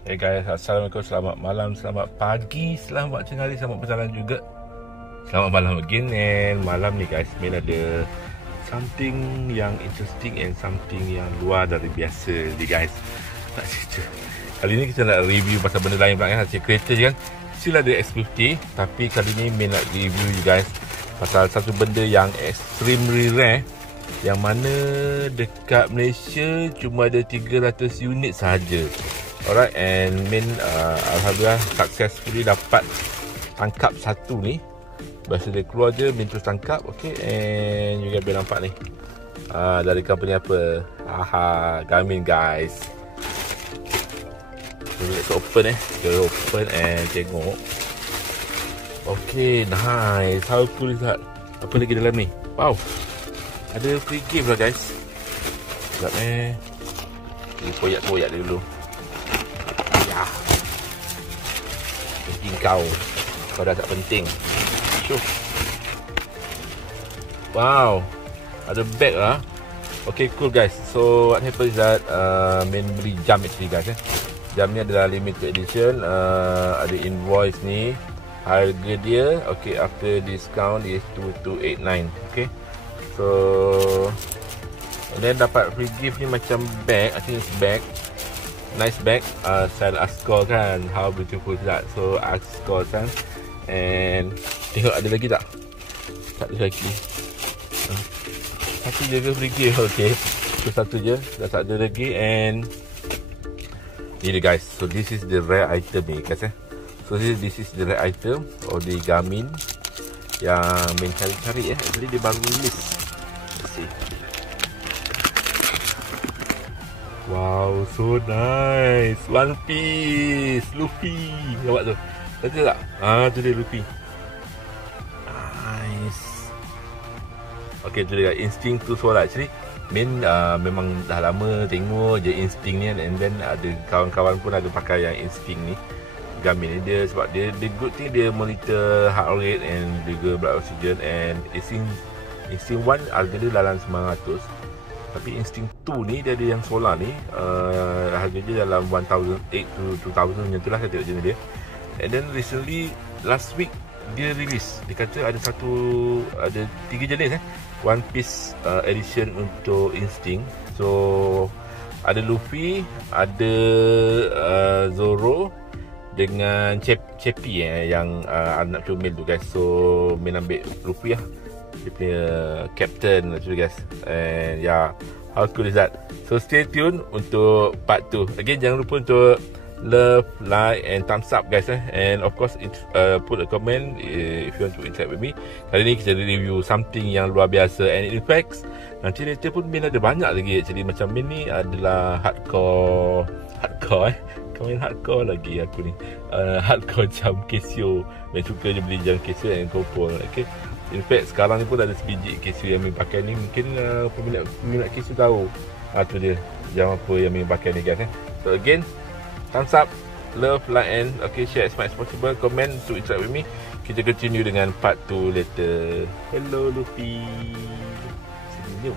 Hey guys, Assalamualaikum, selamat malam, selamat pagi, selamat tengah hari, selamat berjalan juga. Selamat malam again. And malam ni guys, Min ada something yang interesting and something yang luar dari biasa ni guys. Tak cerita. Kali ni kita nak review pasal benda lain pula kan. Hasil kereta je kan. Still ada X50, tapi kali ni Min nak review you guys pasal satu benda yang extremely rare, yang mana dekat Malaysia cuma ada 300 unit sahaja. Alright, and Min alhamdulillah successfully dapat tangkap satu ni. Biasa dia keluar je, Min terus tangkap. Okay, and you guys boleh nampak ni, dari company apa? Garmin guys. So let's open kita open and tengok. Okay, nice. How cool is that? Apa lagi dalam ni? Wow, ada free gift lah guys. Sekejap ni koyak-koyak dia dulu. Ya, penting kau dah tak penting. Syuh. Wow, ada bag lah. Okay, cool guys. So what happens is that Min beli jam actually guys. Jam ni adalah limited edition. Ada invoice ni. Harga dia okay, after discount is 2289. Okay, so and then dapat free gift ni macam bag. I think it's bag. Nice bag, style Ascor kan. How beautiful is that? So Ascor kan. And tengok ada lagi tak? Tak ada lagi. Satu je ke free gift? Okay, so satu je, dah tak ada lagi. And ni dia guys. So this is the rare item ni guys. So this is the rare item of the Garmin yang Min cari-cari Actually dia baru release. Let's see. Wow, so nice. One Piece Luffy. Nampak tu? Betul tak? Tu dia Luffy. Nice. Okay, tu dia Instinct tu soal actually. Min memang dah lama tengok je Instinct ni, and then ada kawan-kawan pun ada pakai yang Instinct ni. Garmin ni dia sebab dia good thing, dia monitor heart rate and juga blood oxygen. And Instinct 1 harga dia dalam 900. Tapi Instinct 2 ni dia ada yang solar ni, harga dia dalam 1008 to 2000 macam tu lah, saya tengok jenis dia. And then recently last week dia release. Dia kata ada 3 jenis One Piece edition untuk Instinct. So ada Luffy, ada Zoro dengan Cepi yang anak comel tu guys. So Min ambil Luffy lah, dia punya captain tu guys. And yeah, how cool is that? So stay tune untuk part 2. Again, jangan lupa untuk love, like and thumbs up guys. And of course put a comment if you want to interact with me. Kali ni kita review something yang luar biasa. And in fact nanti later pun Min ada banyak lagi actually. Macam Min ni adalah hardcore Komen hardcore lagi aku ni. Hardcore jam Casio. Min suka je beli jam Casio and Kopol. Okay, in fact sekarang ni pun ada sebiji Casio yang Min pakai ni. Mungkin peminat Casio tahu tu dia jam apa yang Min pakai ni guys. So again, thumbs up, love, like and okay, share as much as possible. Comment to interact with me. Kita continue dengan part 2 later. Hello Luffy. Senyum.